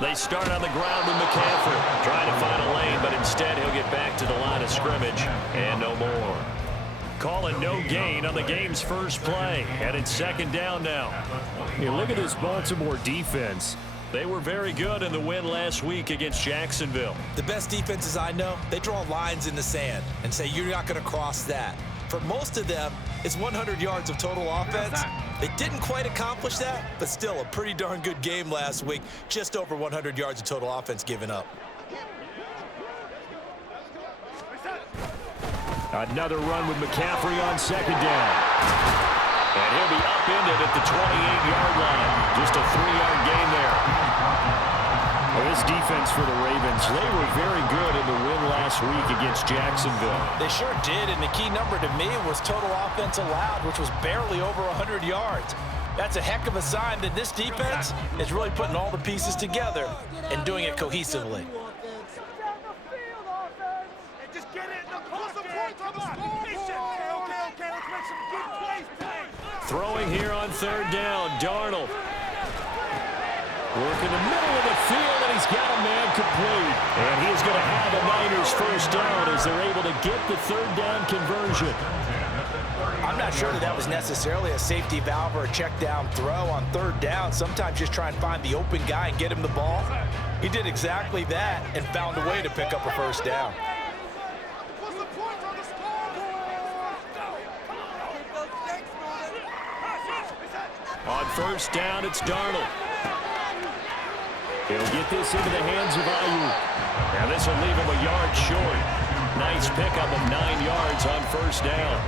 They start on the ground with McCaffrey, trying to find a lane, but instead he'll get back to the line of scrimmage and no more. Calling no gain on the game's first play, and it's second down now. Here, look at this Baltimore defense. They were very good in the win last week against Jacksonville. The best defenses I know, they draw lines in the sand and say you're not going to cross that. For most of them, it's 100 yards of total offense. They didn't quite accomplish that, but still a pretty darn good game last week. Just over 100 yards of total offense given up. Another run with McCaffrey on second down. And he'll be upended at the 28-yard line. Just a 3-yard gain there. Well, this defense for the Ravens, they were very good in the win last week against Jacksonville. They sure did, and the key number to me was total offense allowed, which was barely over 100 yards. That's a heck of a sign that this defense is really putting all the pieces together and doing it cohesively. Throwing here on third down, Darnold. Work in the middle of the field, and he's got a man complete. And he is going to have a Niners first down as they're able to get the third down conversion. I'm not sure that was necessarily a safety valve or a check down throw on third down. Sometimes just try and find the open guy and get him the ball. He did exactly that and found a way to pick up a first down. On first down, it's Darnold. He'll get this into the hands of Ayuk. Now this will leave him a yard short. Nice pickup of 9 yards on first down.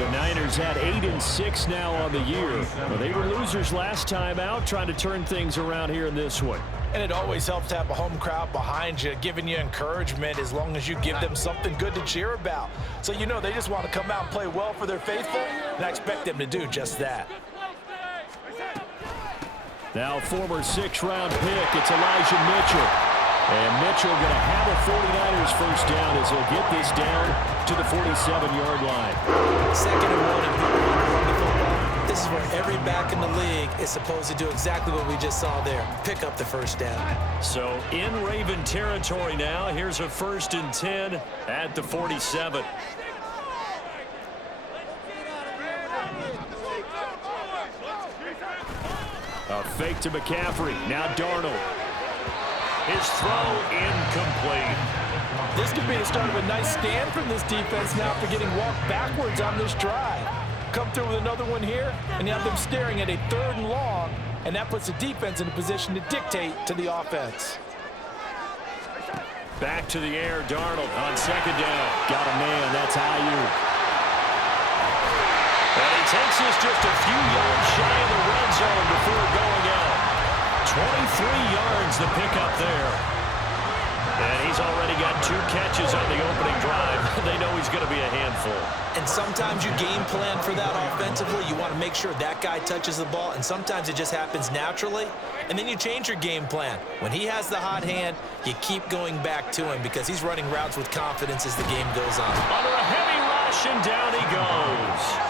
The Niners had 8-6 now on the year. Well, they were losers last time out, trying to turn things around here in this one. And it always helps to have a home crowd behind you, giving you encouragement as long as you give them something good to cheer about. So you know they just want to come out and play well for their faithful, and I expect them to do just that. Now former 6th-round pick, it's Elijah Mitchell. And Mitchell going to have a 49ers first down as he'll get this down to the 47-yard line. 2nd and 1 and people want to run the football. This is where every back in the league is supposed to do exactly what we just saw there, pick up the first down. So in Raven territory now, here's a 1st and 10 at the 47. A fake to McCaffrey. Now Darnold. His throw incomplete. This could be the start of a nice stand from this defense now for getting walked backwards on this drive. Come through with another one here, and you have them staring at a 3rd and long, and that puts the defense in a position to dictate to the offense. Back to the air, Darnold on second down. Got a man, that's Ayuk. And he takes us just a few yards shy of the red zone before going out. 23 yards the pickup there. And he's already got 2 catches on the opening drive. They know he's going to be a handful. And sometimes you game plan for that offensively. You want to make sure that guy touches the ball, and sometimes it just happens naturally. And then you change your game plan. When he has the hot hand, you keep going back to him because he's running routes with confidence as the game goes on. Under a heavy rush, and down he goes.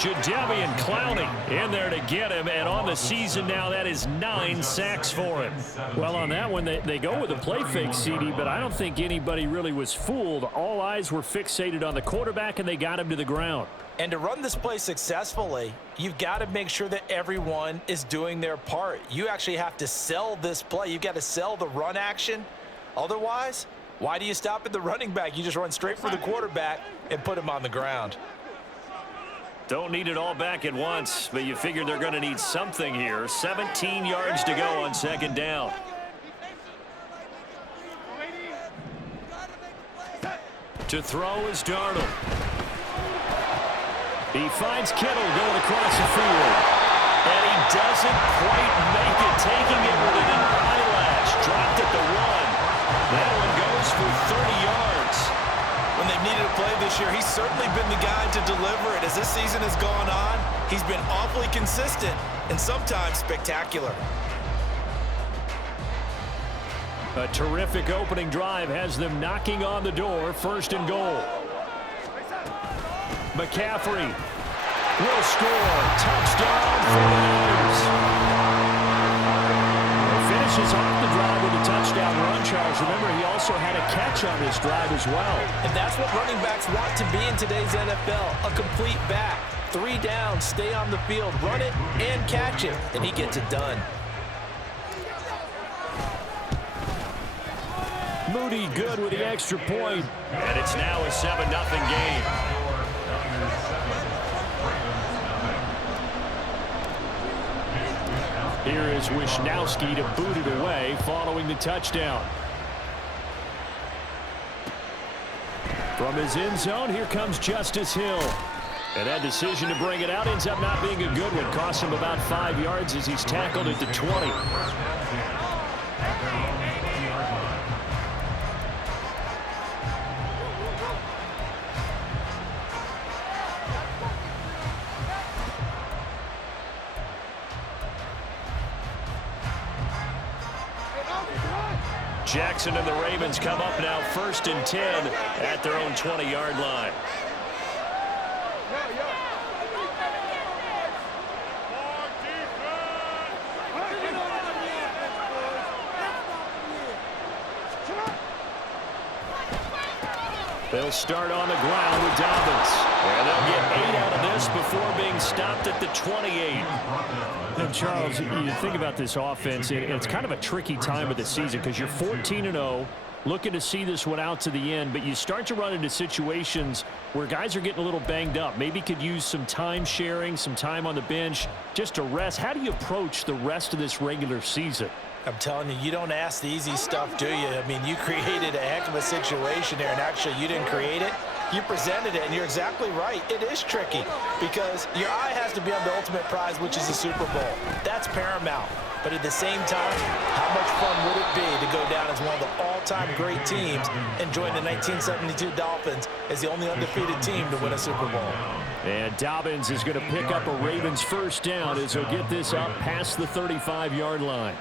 Jadeveon Clowney in there to get him, and on the season now, that is 9 sacks for him. Well, on that one, they go with a play fake, CD, but I don't think anybody really was fooled. All eyes were fixated on the quarterback, and they got him to the ground. And to run this play successfully, you've got to make sure that everyone is doing their part. You actually have to sell this play. You've got to sell the run action. Otherwise, why do you stop at the running back? You just run straight for the quarterback and put him on the ground. Don't need it all back at once, but you figure they're going to need something here. 17 yards to go on second down. To throw is Darnold. He finds Kittle going across the field. And he doesn't quite make it, taking it with an eyelash. Dropped at the 1. That one goes for 30 yards. When they've needed a play this year, he's certainly been the guy to deliver it. As this season has gone on, he's been awfully consistent and sometimes spectacular. A terrific opening drive has them knocking on the door, 1st and goal. McCaffrey will score. Touchdown, 49ers. Finishes off the drive with a touchdown run, Charles. Remember, he also had a catch on this drive as well. And that's what running backs want to be in today's NFL, a complete back. 3 downs, stay on the field, run it, and catch it, and he gets it done. Moody good with the extra point. And it's now a 7-0 game. Here is Wisnowski to boot it away following the touchdown. From his end zone, here comes Justice Hill. And that decision to bring it out ends up not being a good one. Cost him about 5 yards as he's tackled at the 20. Jackson and the Ravens come up now 1st and 10 at their own 20-yard line. They'll start on the ground with Dobbins. And they'll get 8 out of this before being stopped at the 28. And Charles, you think about this offense, it's kind of a tricky time of the season because you're 14-0, looking to see this one out to the end, but you start to run into situations where guys are getting a little banged up. Maybe could use some time sharing, some time on the bench, just to rest. How do you approach the rest of this regular season? I'm telling you, you don't ask the easy stuff, do you? I mean, you created a heck of a situation there, and actually you didn't create it. You presented it, and you're exactly right. It is tricky because your eye has to be on the ultimate prize, which is the Super Bowl. That's paramount. But at the same time, how much fun would it be to go down as one of the all-time great teams and join the 1972 Dolphins as the only undefeated team to win a Super Bowl? And Dobbins is going to pick up a Ravens first down as he'll get this up past the 35-yard line.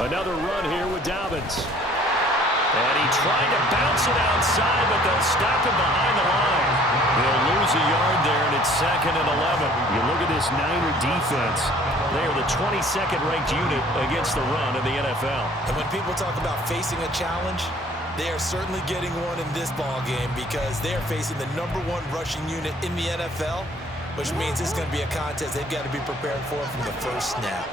Another run here with Dobbins. And he tried to bounce it outside, but they'll stop him behind the line. They'll lose a yard there, and it's 2nd and 11. You look at this Niner defense. They are the 22nd ranked unit against the run in the NFL. And when people talk about facing a challenge, they are certainly getting one in this ball game because they are facing the #1 rushing unit in the NFL, which means it's going to be a contest they've got to be prepared for from the first snap.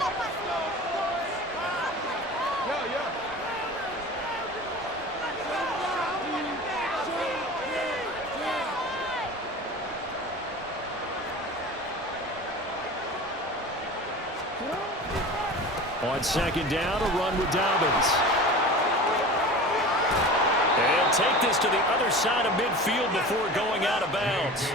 On 2nd down, a run with Dobbins. And take this to the other side of midfield before going out of bounds.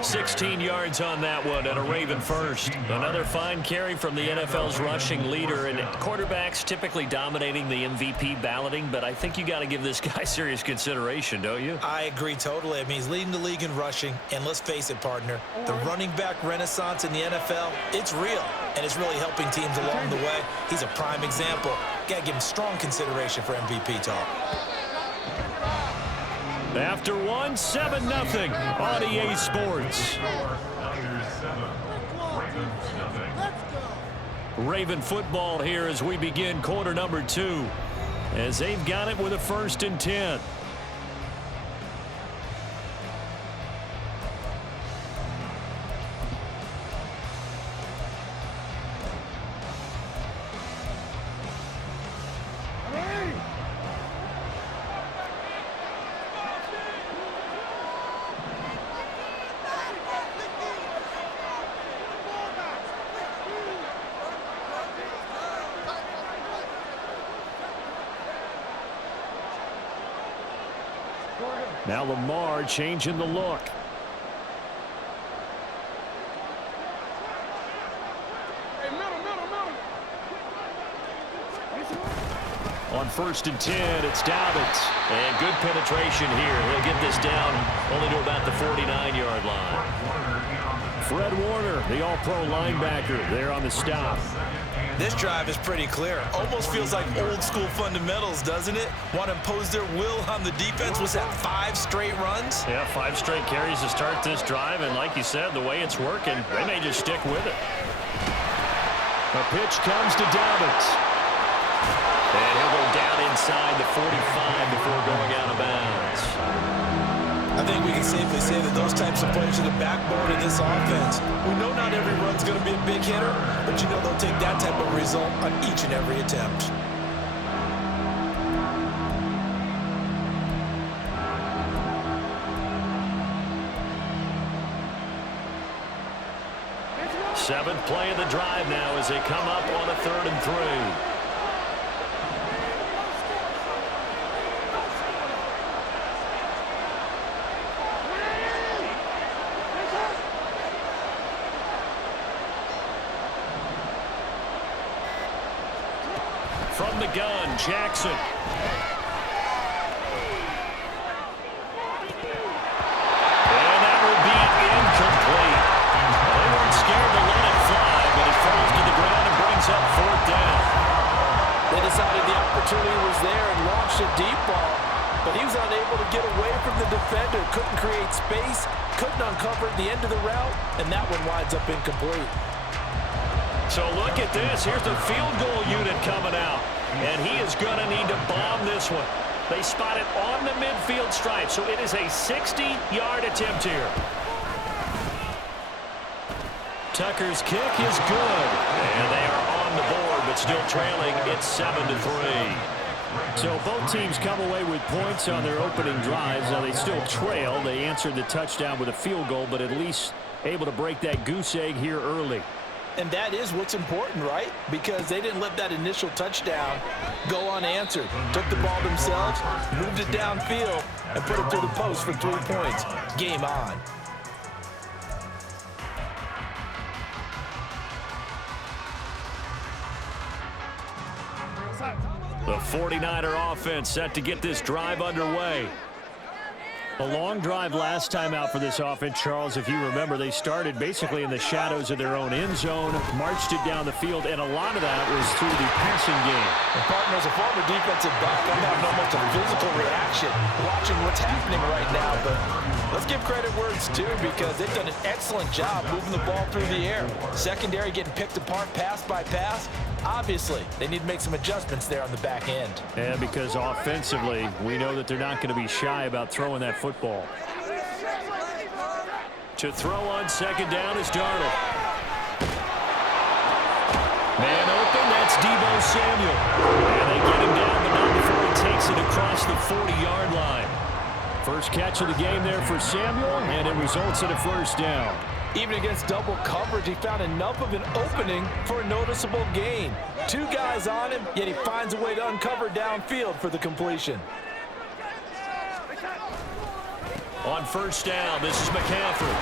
16 yards on that one and a Raven first. Another fine carry from the NFL's rushing leader, and quarterbacks typically dominating the MVP balloting, but I think you got to give this guy serious consideration, don't you? I agree totally. I mean, he's leading the league in rushing, and let's face it, partner, the running back renaissance in the NFL, it's real, and it's really helping teams along the way. He's a prime example. Got to give him strong consideration for MVP talk. After one, 7-0 on EA Sports. Raven football here as we begin quarter number 2, as they've got it with a 1st and 10. Now Lamar changing the look. On 1st and 10, it's Dobbins. And good penetration here. He'll get this down only to about the 49-yard line. Fred Warner, the all-pro linebacker, there on the stop. This drive is pretty clear. Almost feels like old-school fundamentals, doesn't it? Want to impose their will on the defense. Was that 5 straight runs? Yeah, 5 straight carries to start this drive, and like you said, the way it's working, they may just stick with it. A pitch comes to Dobbins. And he'll go down inside the 45 before going out of bounds. I think we can safely say that those types of plays are the backbone of this offense. We know not every run's going to be a big hitter, but you know they'll take that type of result on each and every attempt. Seventh play of the drive now as they come up on a 3rd and 3. From the gun, Jackson. And that will be incomplete. They weren't scared to let it fly, but it falls to the ground and brings up 4th down. They decided the opportunity was there and launched a deep ball, but he was unable to get away from the defender, couldn't create space, couldn't uncover the end of the route, and that one winds up incomplete. So look at this. Here's the field goal unit coming out. And he is going to need to bomb this one. They spot it on the midfield stripe. So it is a 60-yard attempt here. Tucker's kick is good. And they are on the board, but still trailing. It's 7-3. So both teams come away with points on their opening drives. Now they still trail. They answered the touchdown with a field goal, but at least able to break that goose egg here early. And that is what's important, right? Because they didn't let that initial touchdown go unanswered. Took the ball themselves, moved it downfield, and put it through the post for 3 points. Game on. The 49er offense set to get this drive underway. A long drive last time out for this offense, Charles. If you remember, they started basically in the shadows of their own end zone, marched it down the field, and a lot of that was through the passing game. And partner, as a former defensive back, I'm having almost a physical reaction watching what's happening right now. But let's give credit where it's due because they've done an excellent job moving the ball through the air. Secondary getting picked apart pass by pass. Obviously, they need to make some adjustments there on the back end. And because offensively, we know that they're not going to be shy about throwing that football. To throw on 2nd down is Darnold. Man open, that's Deebo Samuel. And they get him down, but not before he takes it across the 40-yard line. First catch of the game there for Samuel, and it results in a 1st down. Even against double coverage, he found enough of an opening for a noticeable gain. 2 guys on him, yet he finds a way to uncover downfield for the completion. On 1st down, this is McCaffrey.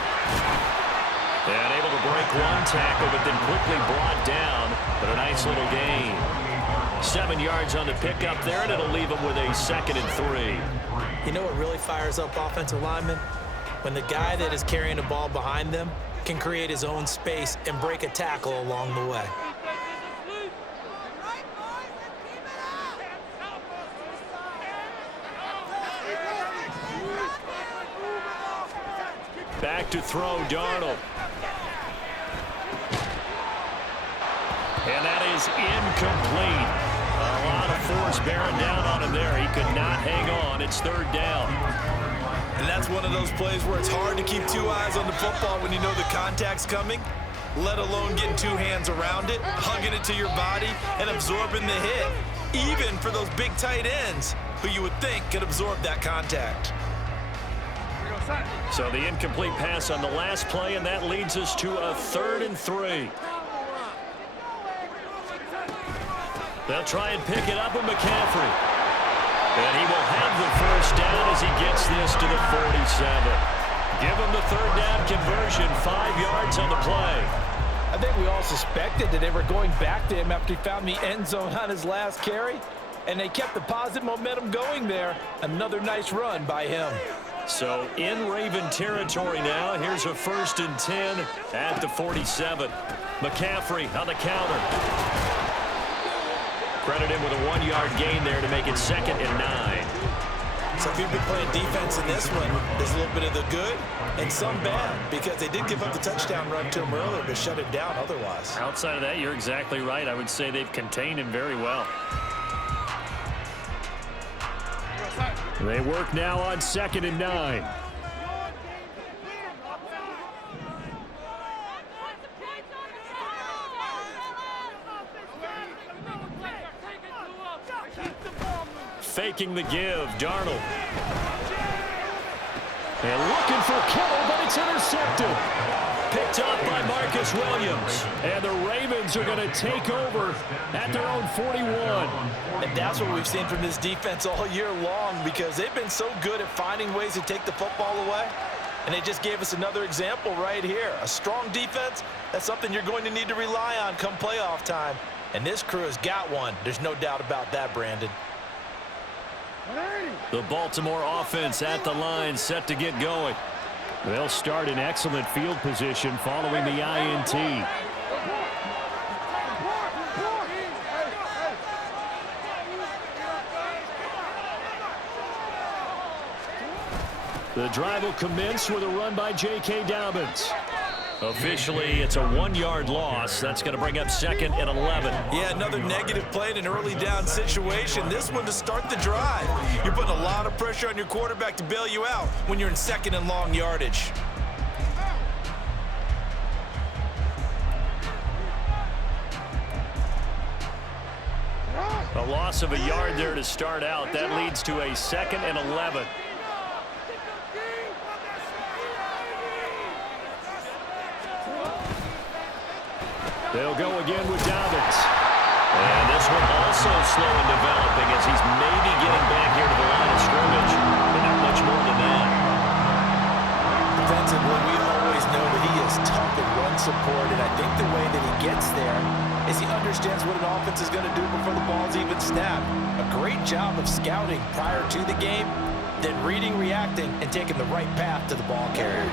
And able to break 1 tackle, but then quickly brought down. But a nice little gain. 7 yards on the pickup there, and it'll leave him with a 2nd and 3. You know what really fires up offensive linemen? When the guy that is carrying the ball behind them can create his own space and break a tackle along the way. Back to throw, Darnold. And that is incomplete. A lot of force bearing down on him there. He could not hang on. It's 3rd down. And that's one of those plays where it's hard to keep 2 eyes on the football when you know the contact's coming, let alone getting 2 hands around it, hugging it to your body, and absorbing the hit, even for those big tight ends who you would think could absorb that contact. So the incomplete pass on the last play, and that leads us to a 3rd and 3. They'll try and pick it up with McCaffrey. And he will have the 1st down as he gets this to the 47. Give him the 3rd down conversion, 5 yards on the play. I think we all suspected that they were going back to him after he found the end zone on his last carry. and they kept the positive momentum going there. Another nice run by him. So in Raven territory now. Here's a 1st and 10 at the 47. McCaffrey on the counter. Credit him with a 1-yard gain there to make it 2nd and 9. So if you've been playing defense in this one, there's a little bit of the good and some bad, because they did give up the touchdown run to him earlier to shut it down otherwise. Outside of that, you're exactly right. I would say they've contained him very well. They work now on 2nd and 9. Faking the give, Darnold. And looking for Kittle, but it's intercepted. Picked up by Marcus Williams. And the Ravens are going to take over at their own 41. And that's what we've seen from this defense all year long, because they've been so good at finding ways to take the football away. And they just gave us another example right here. A strong defense, that's something you're going to need to rely on come playoff time. And this crew has got one. There's no doubt about that, Brandon. The Baltimore offense at the line, set to get going. They'll start in excellent field position following the INT. The drive will commence with a run by J.K. Dobbins. Officially, it's a 1-yard loss. That's going to bring up 2nd and 11. Yeah, another negative play in an early down situation. This one to start the drive. You're putting a lot of pressure on your quarterback to bail you out when you're in 2nd and long yardage. A loss of a yard there to start out. That leads to a 2nd and 11. They'll go again with Dobbins. And this one also slow in developing as he's maybe getting back here to the line of scrimmage, but not much more than that. Defensively, we always know that he is tough and run support, and I think the way that he gets there is he understands what an offense is going to do before the ball's even snapped. A great job of scouting prior to the game, then reading, reacting, and taking the right path to the ball carrier.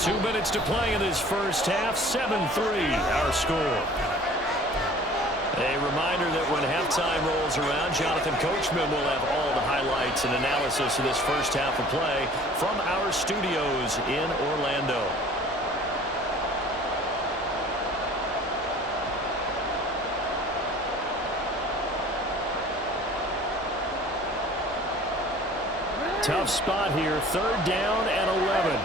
2 minutes to play in this first half. 7-3 our score. A reminder that when halftime rolls around, Jonathan Coachman will have all the highlights and analysis of this first half of play from our studios in Orlando. Tough spot here. 3rd down and 11.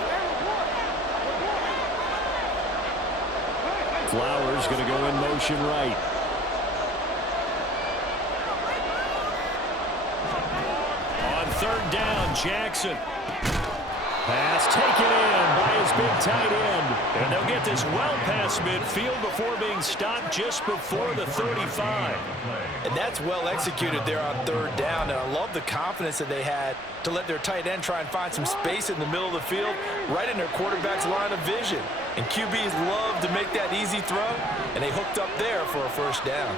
Flowers going to go in motion right. On 3rd down, Jackson. Pass taken in by his big tight end. And they'll get this well past midfield before being stopped just before the 35. And that's well executed there on 3rd down. And I love the confidence that they had to let their tight end try and find some space in the middle of the field, right in their quarterback's line of vision. And QBs love to make that easy throw, and they hooked up there for a 1st down.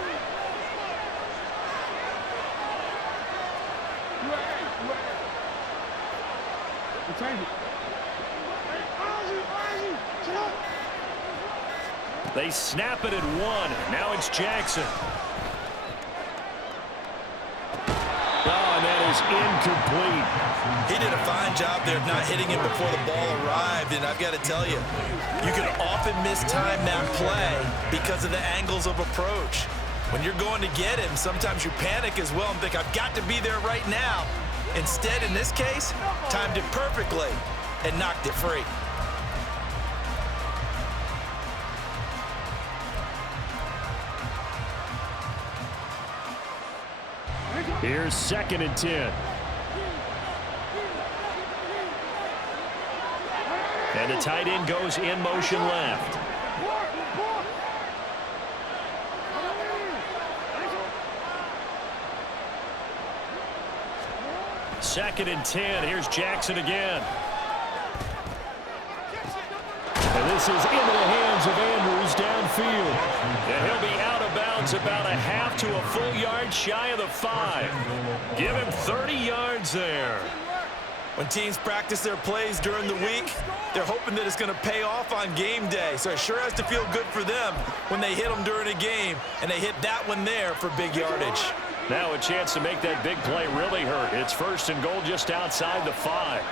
They snap it at 1. Now it's Jackson. Oh, and that is incomplete. He did a fine job there of not hitting him before the ball arrived, and I've got to tell you, you can often mistime that play because of the angles of approach. When you're going to get him, sometimes you panic as well and think, I've got to be there right now. Instead, in this case, timed it perfectly and knocked it free. Here's 2nd and 10. And the tight end goes in motion left. Second and 10. Here's Jackson again. And this is into the hands of Andrews downfield. And he'll be out of bounds about a half to a full yard shy of the 5. Give him 30 yards there. When teams practice their plays during the week, they're hoping that it's going to pay off on game day. So it sure has to feel good for them when they hit them during a game, and they hit that one there for big yardage. Now a chance to make that big play really hurt. It's 1st and goal just outside the 5.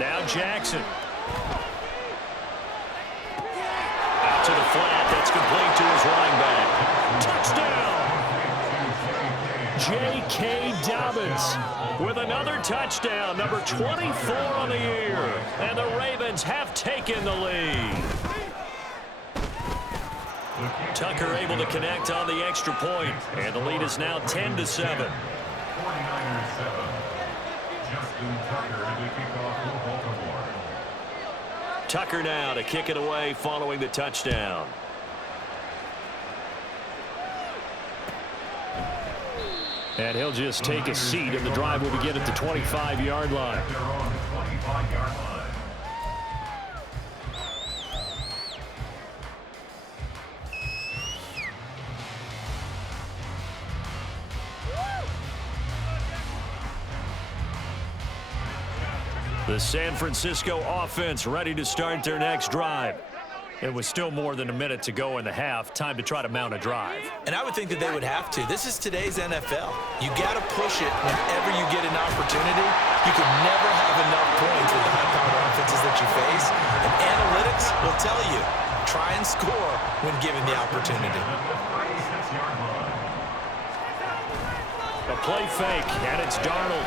Now Jackson. Out to the flat. That's complete to his running back. Touchdown! J.K. Dobbins with another touchdown, number 24 on the year. And the Ravens have taken the lead. Tucker able to connect on the extra point, and the lead is now 10-7. Tucker now to kick it away following the touchdown. And he'll just take a seat, and the drive will begin at the 25-yard line. The San Francisco offense ready to start their next drive. It was still more than a minute to go in the half. Time to try to mount a drive. And I would think that they would have to. This is today's NFL. You got to push it whenever you get an opportunity. You can never have enough points with the high-powered offenses that you face. And analytics will tell you, try and score when given the opportunity. A play fake, and it's Darnold.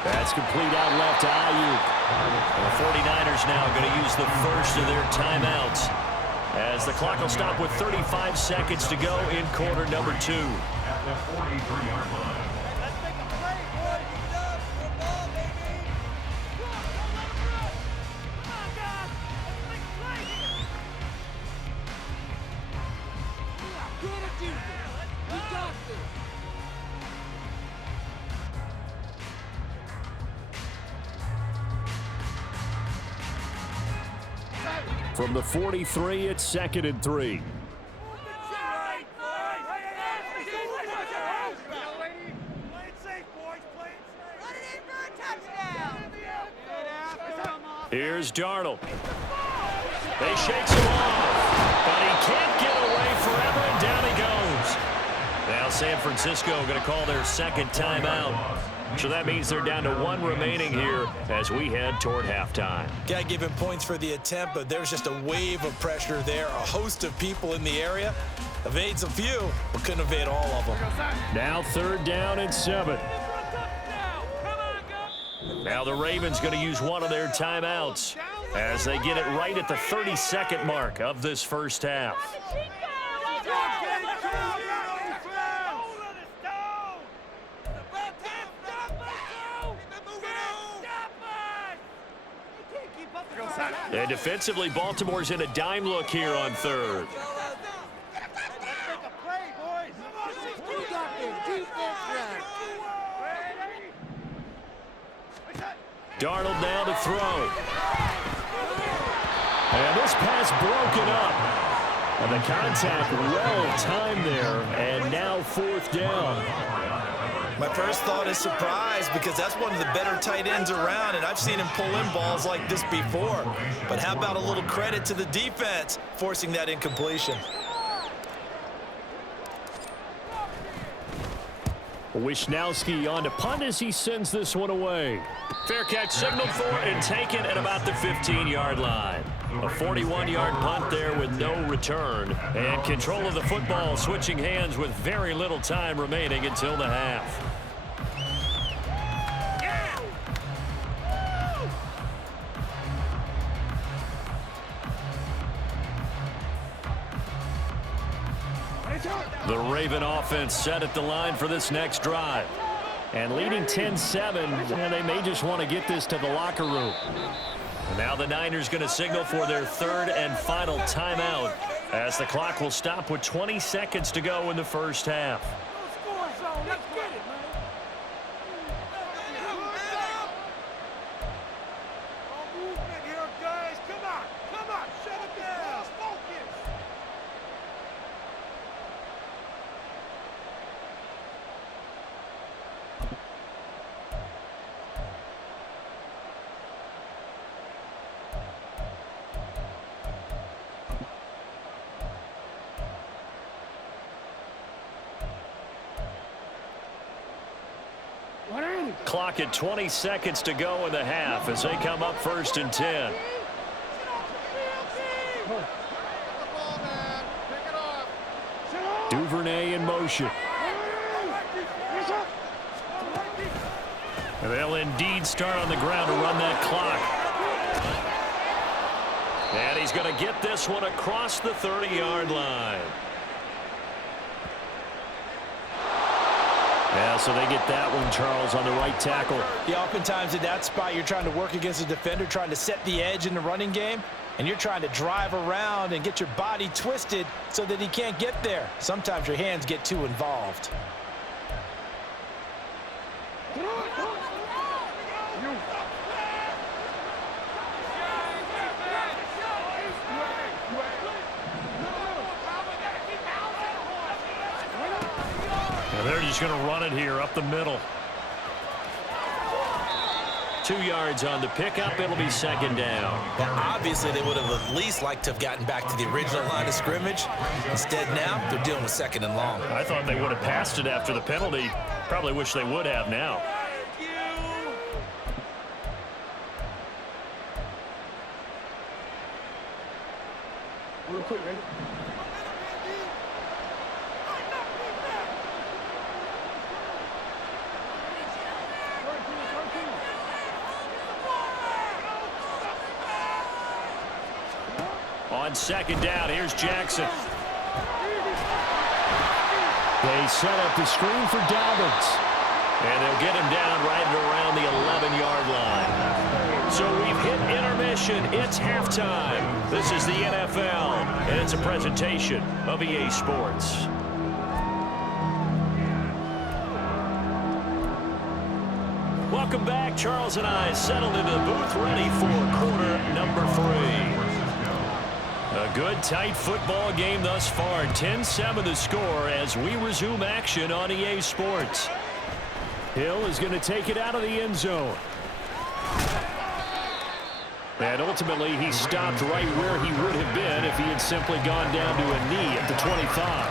That's complete out left to Ayuk. The 49ers now going to use the first of their timeouts as the clock will stop with 35 seconds to go in quarter number 2. From the 43, it's 2nd and 3. Here's Darnold. They shakes him off, but he can't get away forever, and down he goes. Now San Francisco going to call their second timeout. So that means they're down to 1 remaining here as we head toward halftime. Got to give him points for the attempt, but there's just a wave of pressure there. A host of people in the area. Evades a few, but couldn't evade all of them. Now 3rd down and 7. Now the Ravens going to use one of their timeouts as they get it right at the 30-second mark of this first half. And defensively, Baltimore's in a dime look here on 3rd. Darnold now to throw. And this pass broken up. And the contact well timed there. And now 4th down. My first thought is surprise because that's one of the better tight ends around, and I've seen him pull in balls like this before. But how about a little credit to the defense forcing that incompletion? Wisnowski on to punt as he sends this one away. Fair catch signaled for and taken at about the 15-yard line. A 41-yard punt there with no return. And control of the football switching hands with very little time remaining until the half. The Raven offense set at the line for this next drive. And leading 10-7, and they may just want to get this to the locker room. And now the Niners going to signal for their 3rd and final timeout as the clock will stop with 20 seconds to go in the first half. Clock at 20 seconds to go in the half as they come up 1st and 10. Duvernay in motion. And they'll indeed start on the ground to run that clock. And he's going to get this one across the 30-yard line. Yeah, so they get that one, Charles, on the right tackle. Yeah, oftentimes in that spot, you're trying to work against a defender, trying to set the edge in the running game, and you're trying to drive around and get your body twisted so that he can't get there. Sometimes your hands get too involved. And they're just going to run it here up the middle. 2 yards on the pickup. It'll be 2nd down. Well, obviously, they would have at least liked to have gotten back to the original line of scrimmage. Instead, now they're dealing with 2nd and long. I thought they would have passed it after the penalty. Probably wish they would have now. Real quick, ready? On 2nd down, here's Jackson. They set up the screen for Dobbins. And they'll get him down right around the 11-yard line. So we've hit intermission. It's halftime. This is the NFL, and it's a presentation of EA Sports. Welcome back. Charles and I settled into the booth, ready for quarter number 3. A good, tight football game thus far. 10-7 the score as we resume action on EA Sports. Hill is going to take it out of the end zone. And ultimately, he stopped right where he would have been if he had simply gone down to a knee at the 25.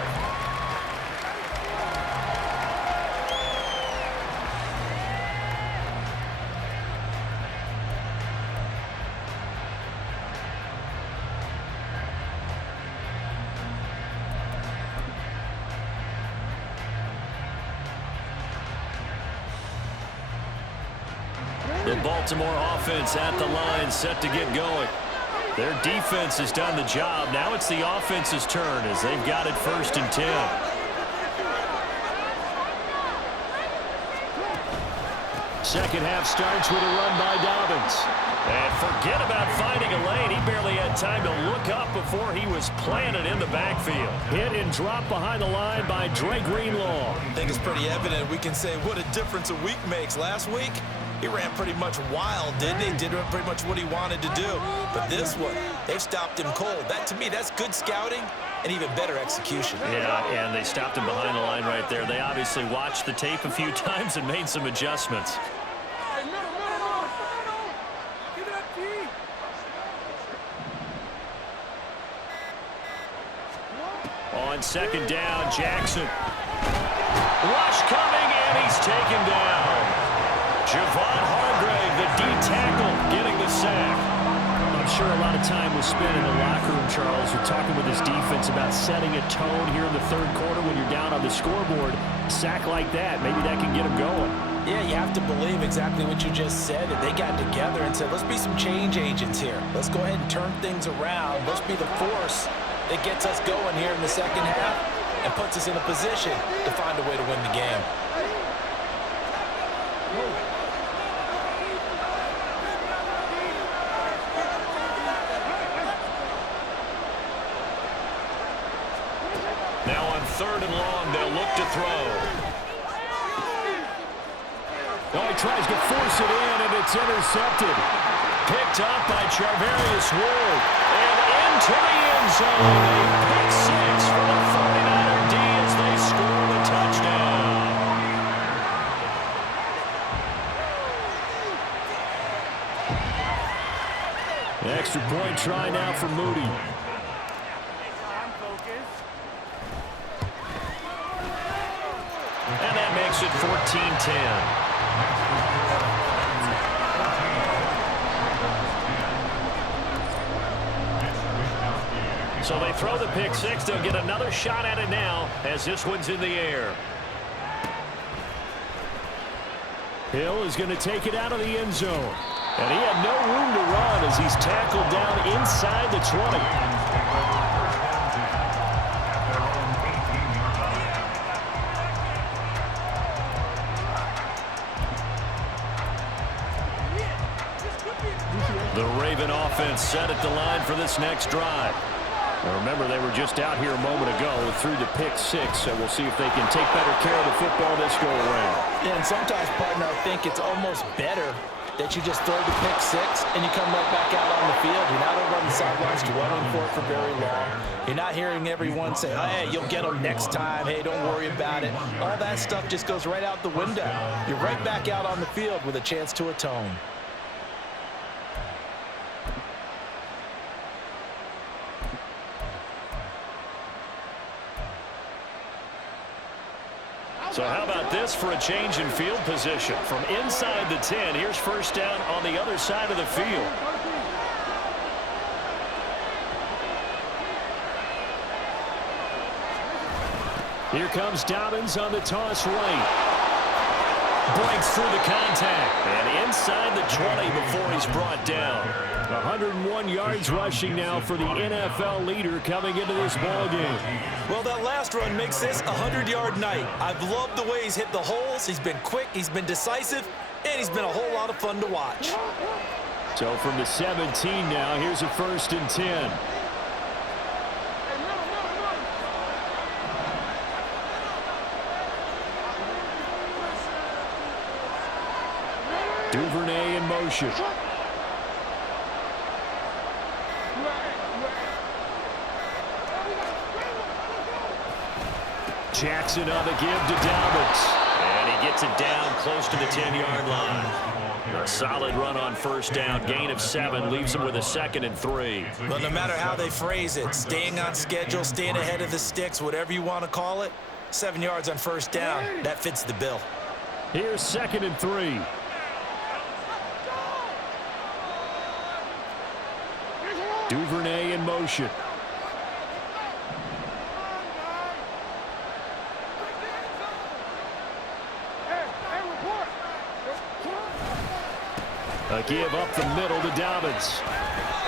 The Baltimore offense at the line, set to get going. Their defense has done the job. Now it's the offense's turn as they've got it 1st and 10. Second half starts with a run by Dobbins. And forget about finding a lane. He barely had time to look up before he was planted in the backfield. Hit and drop behind the line by Dre Greenlaw. I think it's pretty evident we can say what a difference a week makes. Last week, he ran pretty much wild, didn't he? Did pretty much what he wanted to do. But this one, they've stopped him cold. That, to me, that's good scouting and even better execution. Yeah, and they stopped him behind the line right there. They obviously watched the tape a few times and made some adjustments. On 2nd down, Jackson. Rush coming, and he's taken down. Javon Hargrave, the D-tackle, getting the sack. I'm sure a lot of time was spent in the locker room, Charles, with talking with his defense about setting a tone here in the 3rd quarter when you're down on the scoreboard. A sack like that, maybe that can get him going. Yeah, you have to believe exactly what you just said, that they got together and said, let's be some change agents here. Let's go ahead and turn things around. Let's be the force that gets us going here in the 2nd half and puts us in a position to find a way to win the game. Now on 3rd and long, they'll look to throw. Oh, he tries to force it in, and it's intercepted. Picked up by Charvarius Ward. And into the end zone. A pick 6 for the 49er D as they score the touchdown. The extra point try now for Moody. And that makes it 14-10. So they throw the pick six. They'll get another shot at it now as this one's in the air. Hill is going to take it out of the end zone. And he had no room to run as he's tackled down inside the 20. The Raven offense set at the line for this next drive. Now remember, they were just out here a moment ago through the pick six, so we'll see if they can take better care of the football this go-around. Yeah, and sometimes, partner, I think it's almost better that you just throw the pick six and you come right back out on the field. You're not over on the sidelines dwelling for it for very long. You're not hearing everyone say, oh, hey, you'll get them next time. Hey, don't worry about it. All that stuff just goes right out the window. You're right back out on the field with a chance to atone. So how about this for a change in field position? From inside the 10, here's first down on the other side of the field. Here comes Dobbins on the toss right. Breaks through the contact. And inside the 20 before he's brought down. 101 yards rushing now for the NFL leader coming into this ballgame. Well, that last run makes this a 100-yard night. I've loved the way he's hit the holes. He's been quick, he's been decisive, and he's been a whole lot of fun to watch. So from the 17 now, here's a 1st and 10. Duvernay in motion. Jackson on the give to Dobbins. And he gets it down close to the 10-yard line. A solid run on first down. Gain of 7 leaves him with a 2nd and 3. Well, no matter how they phrase it, staying on schedule, staying ahead of the sticks, whatever you want to call it, 7 yards on first down, that fits the bill. Here's 2nd and 3. Duvernay in motion. A give up the middle to Dobbins.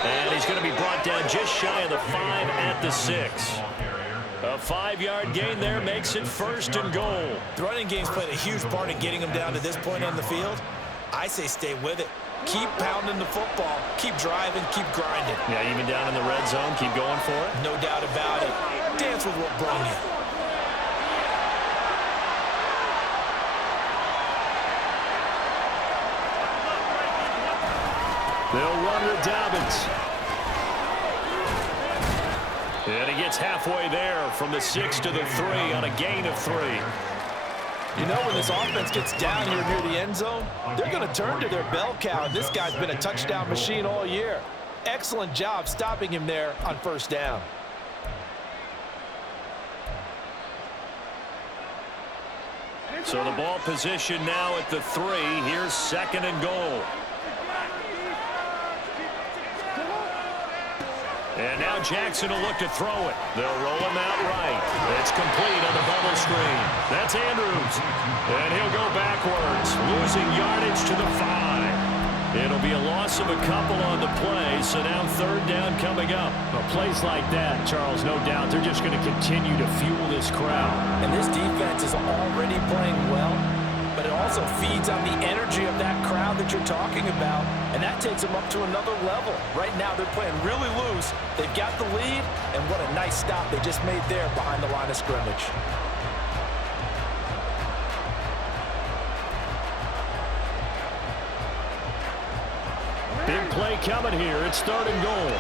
And he's going to be brought down just shy of the 5 at the 6. A 5-yard gain there makes it 1st and goal. The running game's played a huge part in getting him down to this point on the field. I say stay with it. Keep pounding the football. Keep driving. Keep grinding. Yeah, even down in the red zone, keep going for it. No doubt about it. Dance with what brung you. They'll run with Dobbins. And he gets halfway there from the 6 to the 3 on a gain of 3. You know, when this offense gets down here near the end zone, they're going to turn to their bell cow. This guy's been a touchdown machine all year. Excellent job stopping him there on first down. So the ball position now at the 3. Here's 2nd and goal. And now Jackson will look to throw it. They'll roll him out right. It's complete on the bubble screen. That's Andrews. And he'll go backwards, losing yardage to the 5. It'll be a loss of a couple on the play, so now 3rd down coming up. But plays like that, Charles, no doubt, they're just going to continue to fuel this crowd. And this defense is already playing well, but it also feeds on the energy of that crowd that you're talking about, and that takes them up to another level. Right now, they're playing really loose. They've got the lead, and what a nice stop they just made there behind the line of scrimmage. Big play coming here. It's 3rd and goal.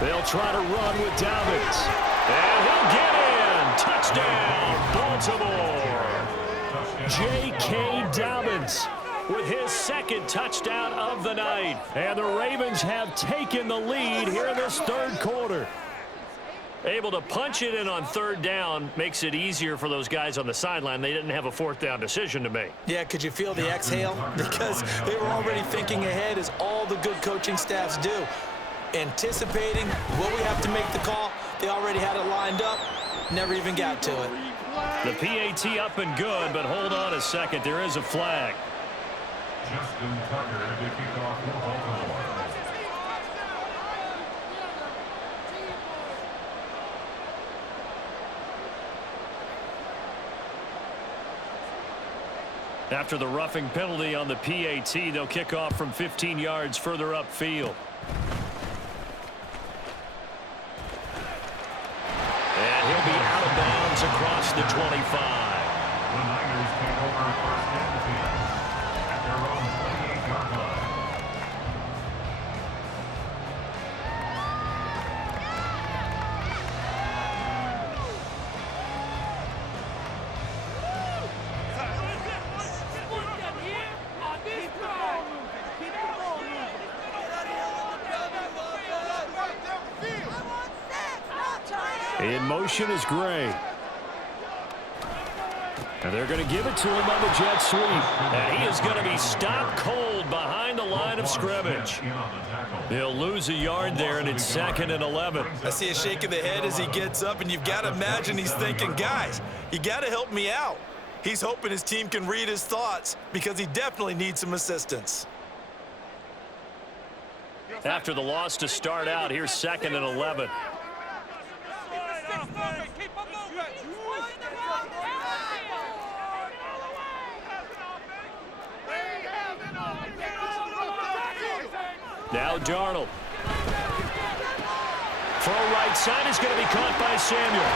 They'll try to run with Dobbins. And he'll get in. Touchdown, Baltimore. J.K. Dobbins with his 2nd touchdown of the night. And the Ravens have taken the lead here in this 3rd quarter. Able to punch it in on third down makes it easier for those guys on the sideline. They didn't have a fourth down decision to make. Yeah, could you feel the exhale? Because they were already thinking ahead, as all the good coaching staffs do. Anticipating, will we have to make the call? They already had it lined up, never even got to it. The PAT up and good, but hold on a second. There is a flag. Justin Tucker, the kickoff for Baltimore. After the roughing penalty on the PAT, they'll kick off from 15 yards further upfield. And he'll be out of bounds across the 25. The Niners take over first and 10 at their own 28-yard line. In motion is Gray. And they're going to give it to him on the jet sweep. And he is going to be stopped cold behind the line of scrimmage. He'll lose a yard there, and it's 2nd and 11. I see a shake of the head as he gets up, and you've got to imagine he's thinking, guys, you got to help me out. He's hoping his team can read his thoughts because he definitely needs some assistance. After the loss to start out, here's 2nd and 11. Now Darnold. Throw right side is going to be caught by Samuel.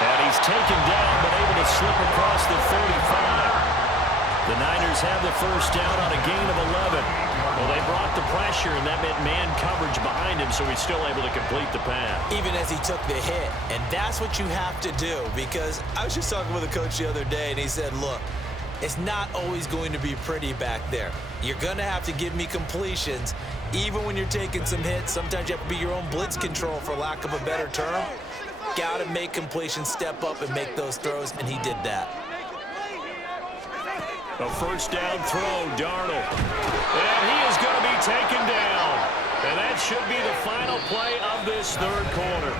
And he's taken down, but able to slip across the 35. The Niners have the first down on a gain of 11. Well, they brought the pressure, and that meant man coverage behind him, so he's still able to complete the pass. Even as he took the hit, and that's what you have to do, because I was just talking with a coach the other day, and he said, look, it's not always going to be pretty back there. You're going to have to give me completions, even when you're taking some hits. Sometimes you have to be your own blitz control, for lack of a better term. Got to make completions, step up, and make those throws, and he did that. A first down throw, Darnold. And he is going to be taken down. And that should be the final play of this third quarter.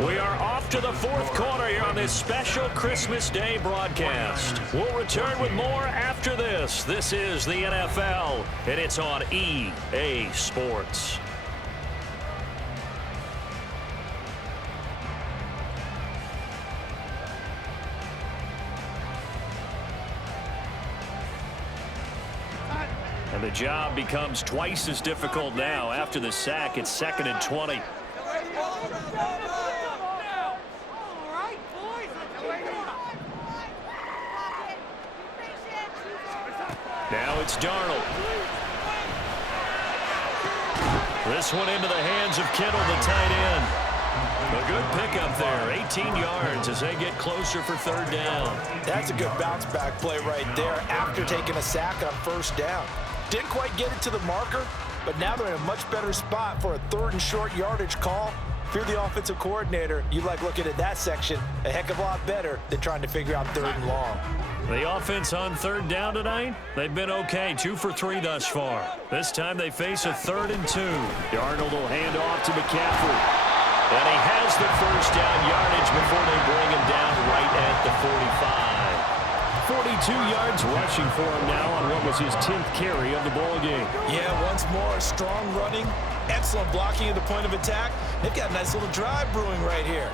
We are off to the fourth quarter here on this special Christmas Day broadcast. We'll return with more after this. This is the NFL, and it's on EA Sports. And the job becomes twice as difficult now. After the sack, it's 2nd and 20. Now it's Darnold. This one into the hands of Kittle, the tight end. A good pickup there, 18 yards as they get closer for third down. That's a good bounce back play right there after taking a sack on first down. Didn't quite get it to the marker, but now they're in a much better spot for a 3rd and short yardage call. If you're the offensive coordinator, you like looking at that section a heck of a lot better than trying to figure out 3rd and long. The offense on third down tonight, they've been okay, 2 for 3 thus far. This time they face a 3rd and 2. Darnold will hand off to McCaffrey. And he has the first down yardage before they bring him down right at the 45. 42 yards rushing for him now on what was his 10th carry of the ball game. Yeah, once more, strong running, excellent blocking at the point of attack. They've got a nice little drive brewing right here.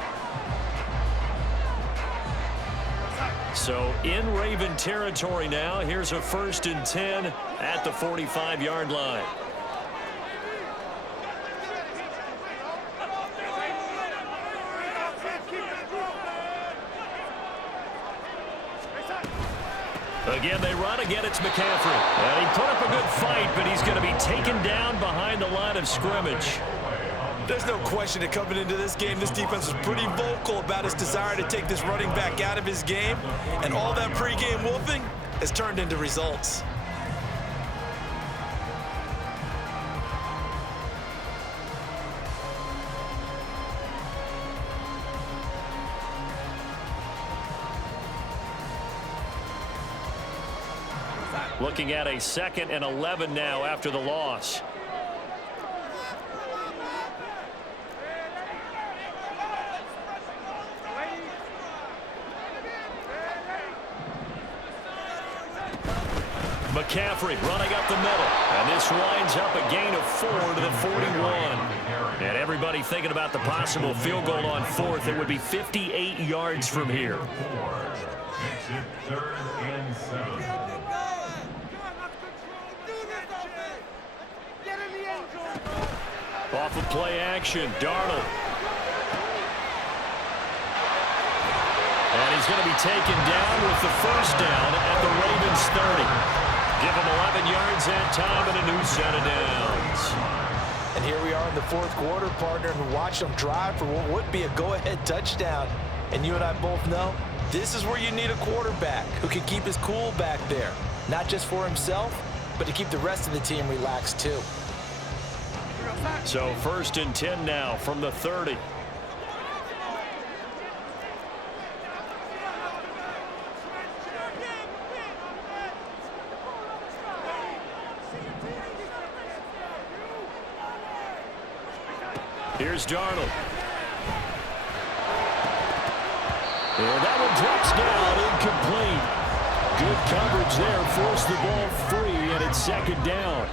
So in Raven territory now, here's a 1st and 10 at the 45-yard line. Again, they run. Again, it's McCaffrey. And he put up a good fight, but he's going to be taken down behind the line of scrimmage. There's no question that coming into this game, this defense was pretty vocal about its desire to take this running back out of his game. And all that pregame wolfing has turned into results. Looking at a 2nd and 11 now after the loss. McCaffrey running up the middle. And this winds up a gain of 4 to the 41. And everybody thinking about the possible field goal on 4th. It would be 58 yards from here. Makes it 3rd and 7. Off of play action, Darnold. And he's going to be taken down with the first down at the Ravens 30. Give him 11 yards that time and a new set of downs. And here we are in the 4th quarter, partner, and watch them drive for what would be a go-ahead touchdown. And you and I both know this is where you need a quarterback who can keep his cool back there, not just for himself, but to keep the rest of the team relaxed too. So 1st and 10 now from the 30. Here's Darnold. And that one drops down, incomplete. Good coverage there, forced the ball free, and it's 2nd down.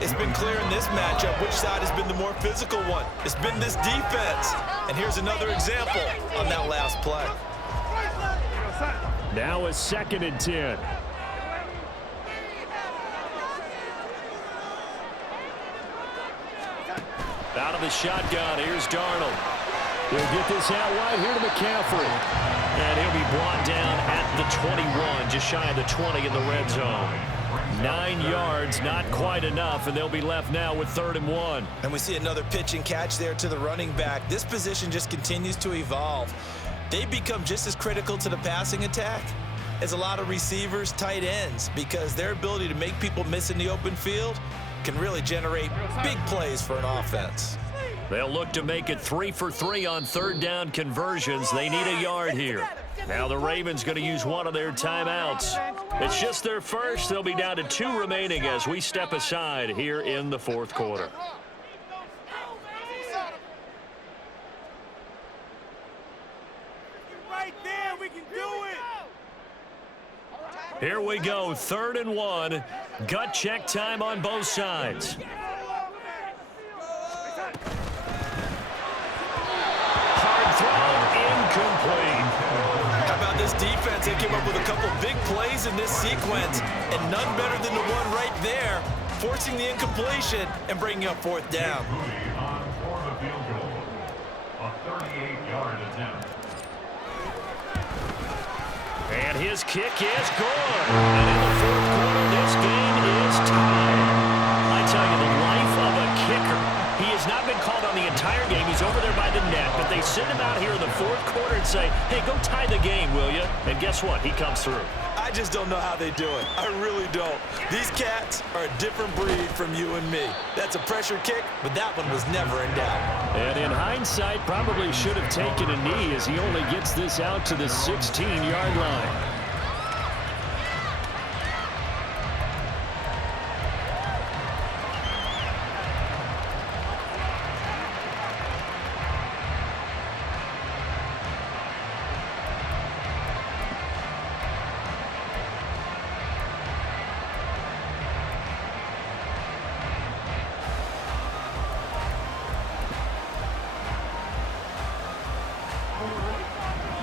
It's been clear in this matchup which side has been the more physical one. It's been this defense. And here's another example on that last play. Now a 2nd and 10. Out of the shotgun, here's Darnold. He'll get this out wide here to McCaffrey. And he'll be brought down at the 21, just shy of the 20 in the red zone. 9 yards, not quite enough, and they'll be left now with 3rd and 1. And we see another pitch and catch there to the running back. This position just continues to evolve. They become just as critical to the passing attack as a lot of receivers, tight ends, because their ability to make people miss in the open field can really generate big plays for an offense. They'll look to make it 3 for 3 on 3rd down conversions. They need a yard here. Now the Ravens going to use one of their timeouts. It's just their first. They'll be down to 2 remaining as we step aside here in the 4th quarter. Right there, we can do it. Here we go, 3rd and 1. Gut check time on both sides. Hard throw, incomplete. How about this defense? They came up with a couple big plays in this sequence, and none better than the one right there, forcing the incompletion and bringing up 4th down. On for the field goal. A 38-yard attempt. And his kick is good. And in the 4th quarter, this game is tied. I tell you, the life of a kicker. He has not been called on the entire game. He's over there by the net. But they send him out here in the 4th quarter and say, hey, go tie the game, will you? And guess what? He comes through. I just don't know how they do it. I really don't. These cats are a different breed from you and me. That's a pressure kick, but that one was never in doubt. And in hindsight, probably should have taken a knee as he only gets this out to the 16-yard line.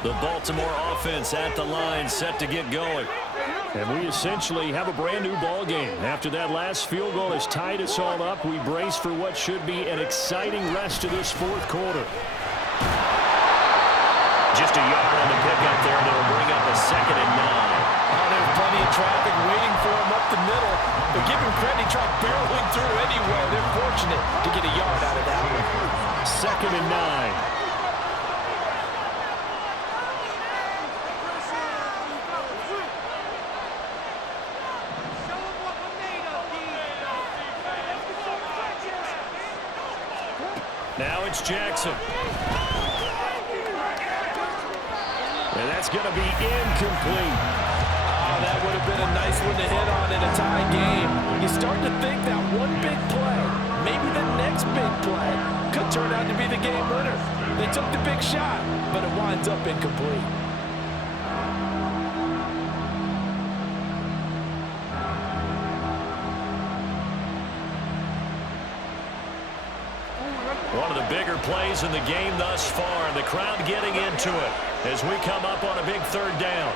The Baltimore offense at the line, set to get going. And we essentially have a brand new ball game. After that last field goal has tied us all up, we brace for what should be an exciting rest of this 4th quarter. Just a yard on the pickup there, and it'll bring up a 2nd and 9. Oh, there's plenty of traffic waiting for him up the middle. But give him credit, he tried barreling through anywhere. They're fortunate to get a yard out of that one. 2nd and 9. Now it's Jackson. And that's going to be incomplete. that would have been a nice one to hit on in a tie game. You start to think that one big play, maybe the next big play, could turn out to be the game winner. They took the big shot, but it winds up incomplete. One of the bigger plays in the game thus far, and the crowd getting into it as we come up on a big third down.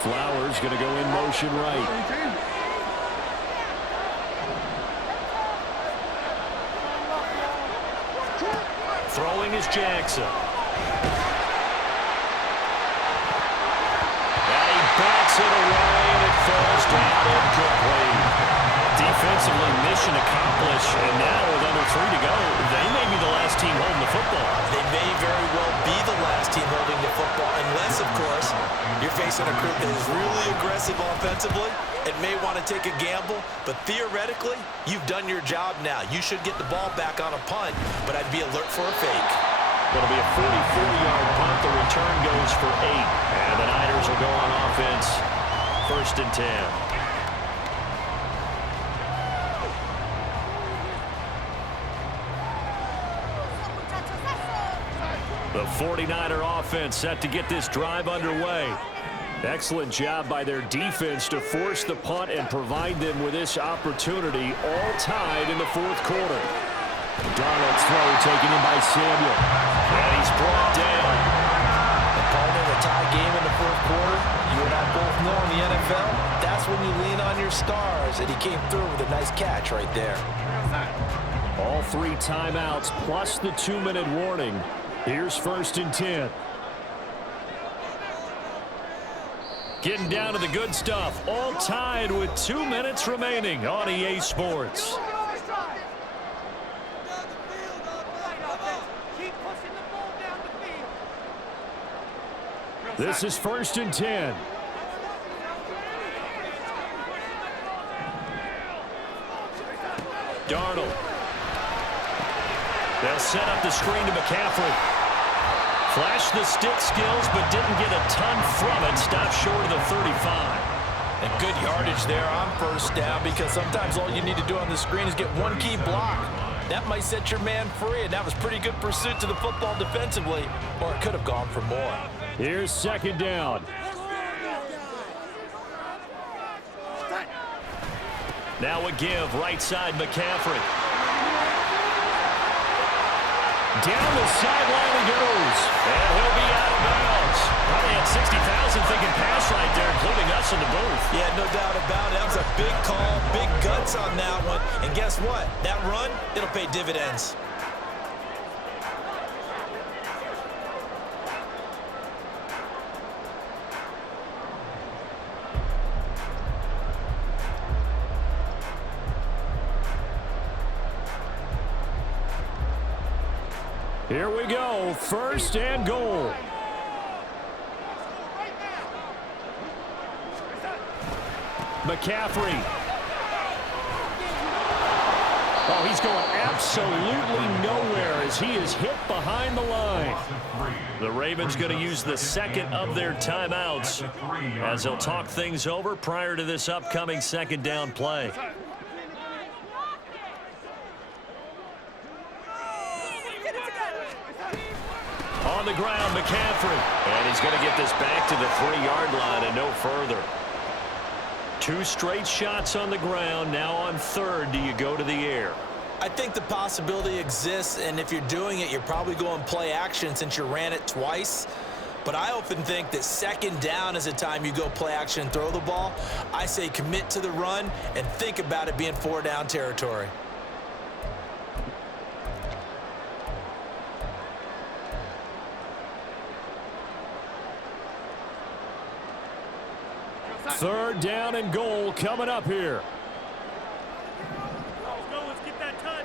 Flowers going to go in motion right. Throwing is Jackson. And he bats it away, and it falls down incomplete. Defensively, mission accomplished, and now with under 3 to go, they may be the last team holding the football. They may very well be the last team holding the football, unless, of course, you're facing a group that is really aggressive offensively and may want to take a gamble, but theoretically, you've done your job now. You should get the ball back on a punt, but I'd be alert for a fake. It'll be a 44-yard punt. The return goes for 8, and the Niners will go on offense. 1st and 10. The 49er offense set to get this drive underway. Excellent job by their defense to force the punt and provide them with this opportunity, all tied in the 4th quarter. Darnold's throw taken in by Samuel. And he's brought down. A part of a tie game in the 4th quarter, you and I both know in the NFL, that's when you lean on your stars, and he came through with a nice catch right there. All 3 timeouts plus the 2-minute warning. Here's 1st and 10. Getting down to the good stuff. All tied with 2 minutes remaining on EA Sports. This is 1st and 10. Darnold. They'll set up the screen to McCaffrey. Flashed the stick skills, but didn't get a ton from it. Stopped short of the 35. And good yardage there on 1st down, because sometimes all you need to do on the screen is get one key block. That might set your man free, and that was pretty good pursuit to the football defensively, or it could have gone for more. Here's 2nd down. Now a give, right side McCaffrey. Down the sideline he goes. And he'll be out of bounds. Probably had 60,000 thinking pass right there, including us in the booth. Yeah, no doubt about it. That was a big call, big guts on that one. And guess what? That run, it'll pay dividends. Here we go. 1st and goal. McCaffrey. Oh, he's going absolutely nowhere as he is hit behind the line. The Ravens going to use the 2nd of their timeouts as they'll talk things over prior to this upcoming 2nd down play. On the ground, McCaffrey. And he's going to get this back to the 3-yard line and no further. 2 straight shots on the ground. Now on 3rd, do you go to the air? I think the possibility exists, and if you're doing it, you're probably going play action since you ran it twice. But I often think that 2nd down is the time you go play action and throw the ball. I say commit to the run and think about it being 4-down territory. Third down and goal coming up here. Let's go. Let's get that touch.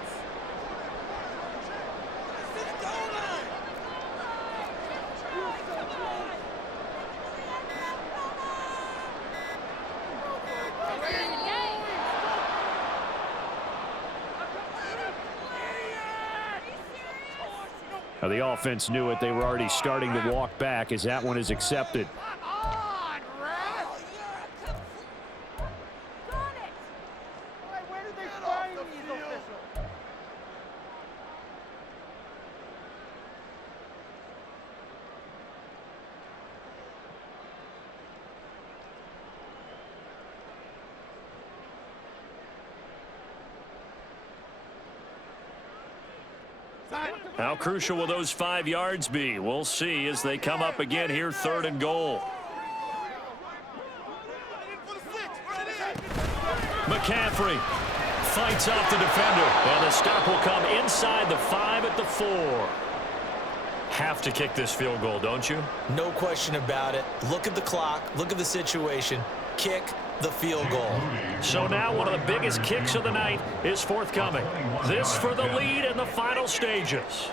Now the offense knew it. They were already starting to walk back as that one is accepted. How crucial will those 5 yards be? We'll see as they come up again here, 3rd and goal. McCaffrey fights off the defender, and the stop will come inside the 5 at the 4. Have to kick this field goal, don't you? No question about it. Look at the clock. Look at the situation. Kick the field goal. So now one of the biggest kicks of the night is forthcoming. This for the lead in the final stages.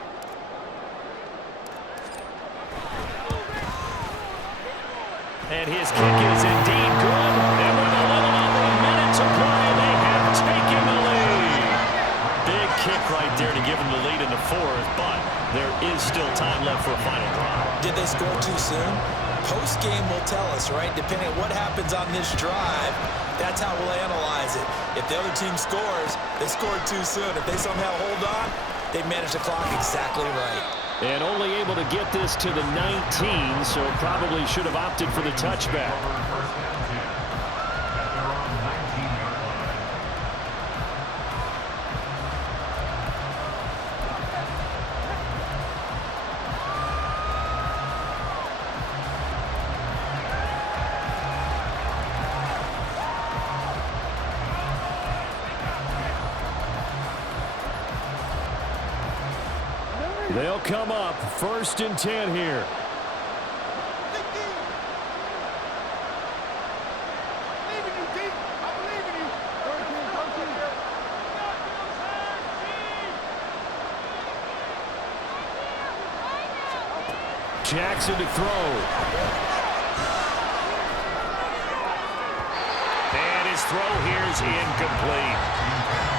And his kick is indeed good. And with a little over a minute to play, they have taken the lead. Big kick right there to give them the lead in the 4th, but there is still time left for a final drive. Did they score too soon? Post-game will tell us, right? Depending on what happens on this drive, that's how we'll analyze it. If the other team scores, they scored too soon. If they somehow hold on, they manage the clock exactly right. And only able to get this to the 19, so probably should have opted for the touchback. They'll come up 1st and 10 here. Jackson to throw. And his throw here is incomplete.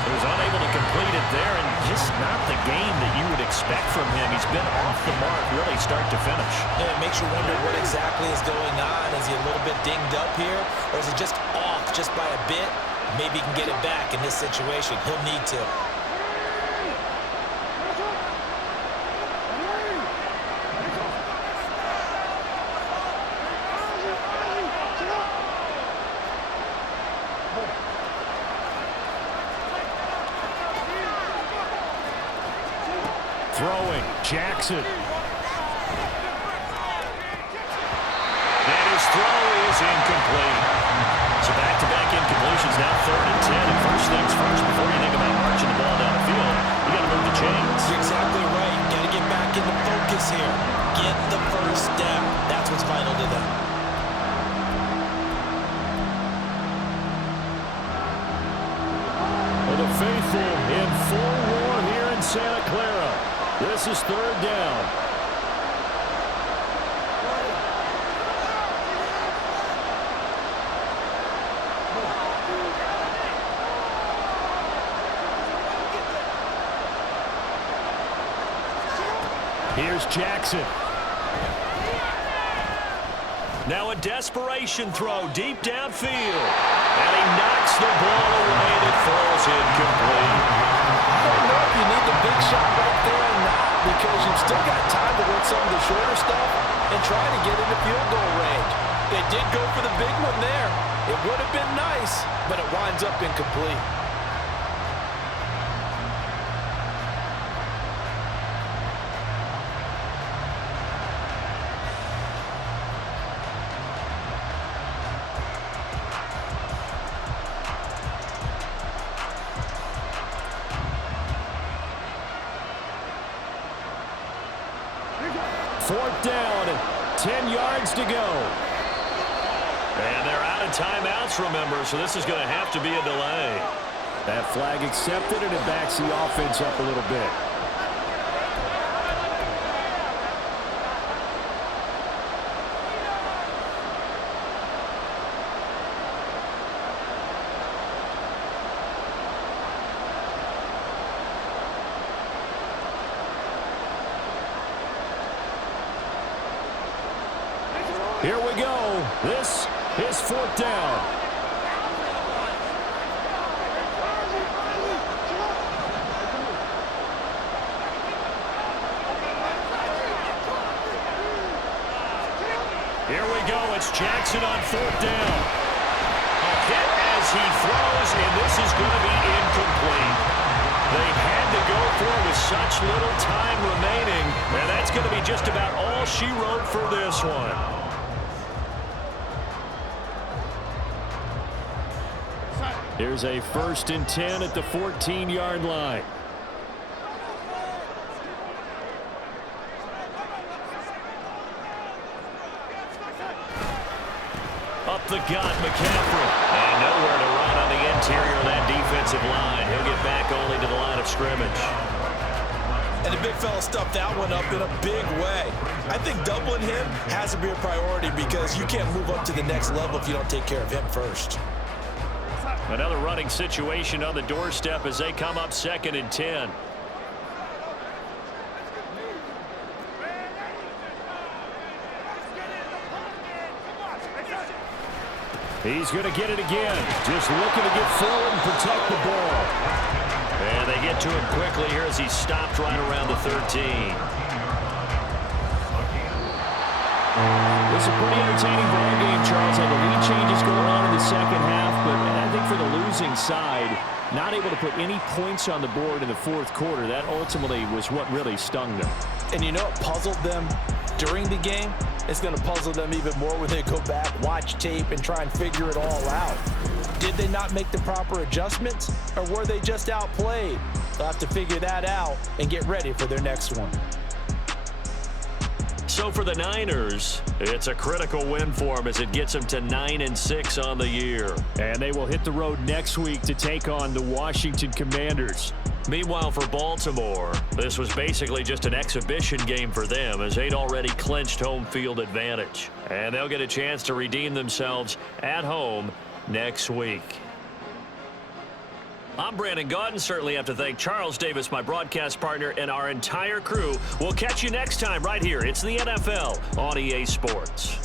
He was unable to complete it there, and just not the game that you would expect from him. He's been off the mark really start to finish. Yeah, it makes you wonder what exactly is going on. Is he a little bit dinged up here, or is it just off just by a bit? Maybe he can get it back in this situation. He'll need to. Throwing, Jackson. And his throw is incomplete. So back-to-back incompletions, now 3rd and 10. And first things first, before you think about marching the ball down the field, you got to move the chains. You're exactly right. Got to get back into focus here. Get the first down. That's what's vital to them. For the faithful in full roar here in Santa Clara. This is 3rd down. Here's Jackson. Now a desperation throw deep downfield. And he knocks the ball away and it falls incomplete. I don't know if you need the big shot right there or not, because you've still got time to win some of the shorter stuff and try to get into field goal range. They did go for the big one there. It would have been nice, but it winds up incomplete. Fourth down, 10 yards to go. And they're out of timeouts, remember, so this is going to have to be a delay. That flag accepted, and it backs the offense up a little bit. Here we go. This is 4th down. Here we go. It's Jackson on 4th down. A hit as he throws, and this is going to be incomplete. They had to go before with such little time remaining. And that's going to be just about all she wrote for this one. Here's a 1st and 10 at the 14-yard line. Up the gut, McCaffrey. And nowhere to run on the interior of that defensive line. He'll get back only to the line of scrimmage. And the big fella stuffed that one up in a big way. I think doubling him has to be a priority because you can't move up to the next level if you don't take care of him first. Another running situation on the doorstep as they come up 2nd and 10. He's going to get it again. Just looking to get forward and protect the ball. And they get to him quickly here as he stopped right around the 13. It's a pretty entertaining ball game, Charles. Had the lead changes going on in the second half, but I think for the losing side, not able to put any points on the board in the 4th quarter. That ultimately was what really stung them. And you know what puzzled them during the game? It's going to puzzle them even more when they go back, watch tape, and try and figure it all out. Did they not make the proper adjustments, or were they just outplayed? They'll have to figure that out and get ready for their next one. So for the Niners, it's a critical win for them as it gets them to 9-6 on the year. And they will hit the road next week to take on the Washington Commanders. Meanwhile, for Baltimore, this was basically just an exhibition game for them as they'd already clinched home field advantage. And they'll get a chance to redeem themselves at home next week. I'm Brandon Gaudin. Certainly have to thank Charles Davis, my broadcast partner, and our entire crew. We'll catch you next time right here. It's the NFL on EA Sports.